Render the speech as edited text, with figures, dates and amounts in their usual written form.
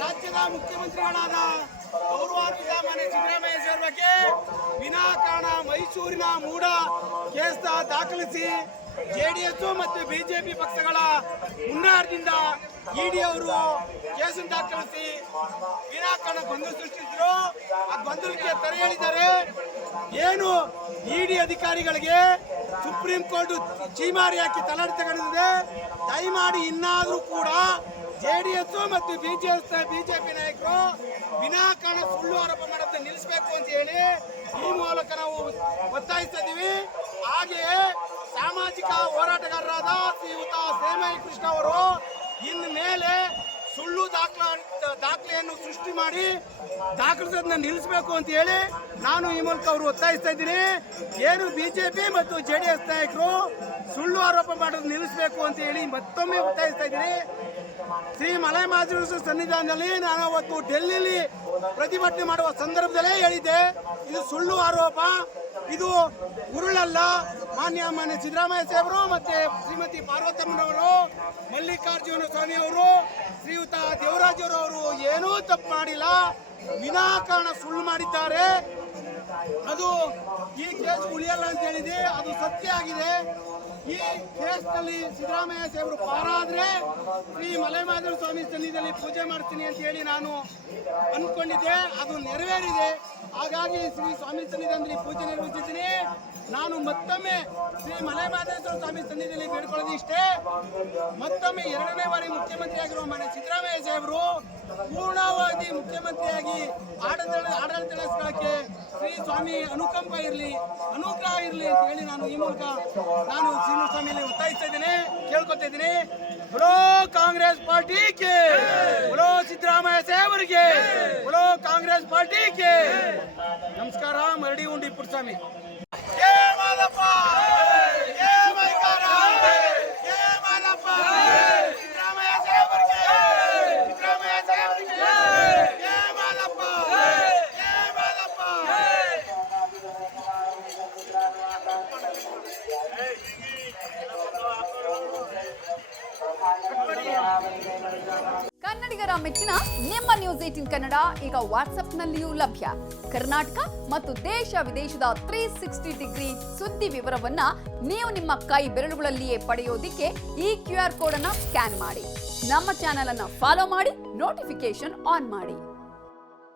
ರಾಜ್ಯದ ಮುಖ್ಯಮಂತ್ರಿಗಳಾದ ಗೌರವಾನ್ವಿತ ಮಾನ್ಯ ಸಿದ್ದರಾಮಯ್ಯ ಬಗ್ಗೆ ವಿನಾಕಾರಣ ಮೈಸೂರಿನ ಮೂಡ ಕೇಸ್ ದಾಖಲಿಸಿ ಜೆಡಿಎಸ್ ಮತ್ತು ಬಿಜೆಪಿ ಪಕ್ಷಗಳ ಹುನ್ನಾರದಿಂದ ಇಡಿ ಅವರು ಕೇಸನ್ನು ದಾಖಲಿಸಿ ವಿನಾಕಾರಣ ಗೊಂದಲ ಸೃಷ್ಟಿಸಿದ್ರು. ಆ ಗೊಂದಲಕ್ಕೆ ತೆರೆ ಎಳೆದಿದ್ದಾರೆ. ಏನು ಇಡಿ ಅಧಿಕಾರಿಗಳಿಗೆ ಸುಪ್ರೀಂ ಕೋರ್ಟ್ ಚೀಮಾರಿ ಹಾಕಿ ತಲಾಟೆ ತಗೊಂಡಿದೆ. ದಯಮಾಡಿ ಇನ್ನಾದರೂ ಕೂಡ ಜೆಡಿಎಸ್ ಮತ್ತು ಬಿಜೆಪಿ ನಾಯಕರು ವಿನಾಕಾರಣ ಸುಳ್ಳು ಆರೋಪ ಮಾಡೋದನ್ನ ನಿಲ್ಲಿಸಬೇಕು ಅಂತ ಹೇಳಿ ಈ ಮೂಲಕ ನಾವು ಒತ್ತಾಯಿಸ್ತಾ ಇದ್ದೀವಿ. ಹಾಗೆಯೇ ಸಾಮಾಜಿಕ ಹೋರಾಟಗಾರರಾದ ಶ್ರೀಯುತ ಸೇಮಯ್ಯ ಕೃಷ್ಣ ಅವರು ಇನ್ನು ಮೇಲೆ ಸುಳ್ಳು ದಾಖಲೆಯನ್ನು ಸೃಷ್ಟಿ ಮಾಡಿ ದಾಖಲಿಸೋದನ್ನ ನಿಲ್ಲಿಸಬೇಕು ಅಂತ ಹೇಳಿ ನಾನು ಈ ಮೂಲಕ ಅವರು ಒತ್ತಾಯಿಸ್ತಾ ಇದ್ದೀನಿ. ಏನು ಬಿಜೆಪಿ ಮತ್ತು ಜೆಡಿಎಸ್ ನಾಯಕರು ಸುಳ್ಳು ಆರೋಪ ಮಾಡೋದು ನಿಲ್ಲಿಸಬೇಕು ಅಂತ ಹೇಳಿ ಮತ್ತೊಮ್ಮೆ ಒತ್ತಾಯಿಸ್ತಾ ಇದ್ದೀನಿ. ಶ್ರೀ ಮಲೆಮಹದೇಶ್ವರ ಸನ್ನಿಧಾನದಲ್ಲಿ ನಾನು ಅವತ್ತು ಡೆಲ್ಲಿಯಲ್ಲಿ ಪ್ರತಿಭಟನೆ ಮಾಡುವ ಸಂದರ್ಭದಲ್ಲೇ ಹೇಳಿದ್ದೆ, ಇದು ಸುಳ್ಳು ಆರೋಪ, ಇದು ಉರುಳಲ್ಲ. ಮಾನ್ಯ ಸಿದ್ದರಾಮಯ್ಯ ಸಾಹೇಬರು ಮತ್ತೆ ಶ್ರೀಮತಿ ಪಾರ್ವತಮ್ಮನವರು, ಮಲ್ಲಿಕಾರ್ಜುನ ಸ್ವಾಮಿ ಅವರು, ಶ್ರೀಯುತ ದೇವರಾಜರವರು ಏನೂ ತಪ್ಪು ಮಾಡಿಲ್ಲ, ವಿನಾಕಾರಣ ಸುಳ್ಳು ಮಾಡಿದ್ದಾರೆ. ಅದು ಈ ಕೇಸ್ ಉಳಿಯಲ್ಲ ಅಂತ ಹೇಳಿದೆ, ಅದು ಸತ್ಯ ಆಗಿದೆ. ಈ ಕೇಸ್ನಲ್ಲಿ ಸಿದ್ದರಾಮಯ್ಯ ಸಾಹೇಬರು ಪಾರಾದ್ರೆ ಶ್ರೀ ಮಲೆಮಹದೇಶ್ವರ ಸ್ವಾಮಿ ಸನ್ನಿಧಿಯಲ್ಲಿ ಪೂಜೆ ಮಾಡ್ತೀನಿ ಅಂತ ಹೇಳಿ ನಾನು ಅಂದ್ಕೊಂಡಿದ್ದೆ, ಅದು ನೆರವೇರಿದೆ. ಹಾಗಾಗಿ ಶ್ರೀ ಸ್ವಾಮಿ ಸನ್ನಿಧಿಯಲ್ಲಿ ಪೂಜೆ ನಿರ್ವಹಿಸಿದ್ದೀನಿ. ನಾನು ಮತ್ತೊಮ್ಮೆ ಶ್ರೀ ಮಲೆಮಹದೇಶ್ವರ ಸ್ವಾಮಿ ಸನ್ನಿಧಿಯಲ್ಲಿ ಬೇಡ್ಕೊಳ್ಳೋದು ಇಷ್ಟೇ, ಮತ್ತೊಮ್ಮೆ 2ನೇ ಬಾರಿ ಮುಖ್ಯಮಂತ್ರಿ ಆಗಿರುವ ಮಾನ್ಯ ಸಿದ್ದರಾಮಯ್ಯ ಸಾಹೇಬರು ಪೂರ್ಣಾವಧಿ ಮುಖ್ಯಮಂತ್ರಿಯಾಗಿ ಆಡಳಿತ ನಡೆಸಲಿಕ್ಕೆ ಶ್ರೀ ಸ್ವಾಮಿ ಅನುಕಂಪ ಇರಲಿ, ಅನುಗ್ರಹ ಇರಲಿ ಅಂತ ಹೇಳಿ ನಾನು ಈ ಮೂಲಕ ನಾನು ಶ್ರೀನಿವಾಸ ಸ್ವಾಮಿಯಲ್ಲಿ ಒತ್ತಾಯಿಸ್ತಾ ಇದ್ದೇನೆ, ಕೇಳ್ಕೊತಾ ಇದ್ದೀನಿ. बोलो कांग्रेस पार्टी के, बोलो सिद्धरामಯ್ಯ ಸಾಹೇಬರಿಗೆ, बोलो कांग्रेस पार्टी के। नमस्कार, मरड़ी उंडी पुरस्वामी। जय मालप्ಪ, जय ಮೈಕಾರ, जय ಮಾಲಪ್ಪ, ಸಿದ್ದರಾಮಯ್ಯ ಸಾಹೇಬರಿಗೆ, ಸಿದ್ದರಾಮಯ್ಯ ಸಾಹೇಬರಿಗೆ, जय ಮಾಲಪ್ಪ, जय ಮಾಲಪ್ಪ। ಕನ್ನಡಿಗರ ಮೆಚ್ಚಿನ ನಿಮ್ಮ ನ್ಯೂಸ್ 18 ಕನ್ನಡ ಈಗ ವಾಟ್ಸ್ಆಪ್ನಲ್ಲಿಯೂ ಲಭ್ಯ. ಕರ್ನಾಟಕ ಮತ್ತು ದೇಶ ವಿದೇಶದ 360 ಡಿಗ್ರಿ ಸುದ್ದಿ ವಿವರವನ್ನ ನೀವು ನಿಮ್ಮ ಕೈ ಬೆರಳುಗಳಲ್ಲಿಯೇ ಪಡೆಯೋದಿಕ್ಕೆ ಈ QR ಕೋಡ್ ಅನ್ನು ಸ್ಕ್ಯಾನ್ ಮಾಡಿ. ನಮ್ಮ ಚಾನೆಲ್ ಅನ್ನು ಫಾಲೋ ಮಾಡಿ, ನೋಟಿಫಿಕೇಶನ್ ಆನ್ ಮಾಡಿ.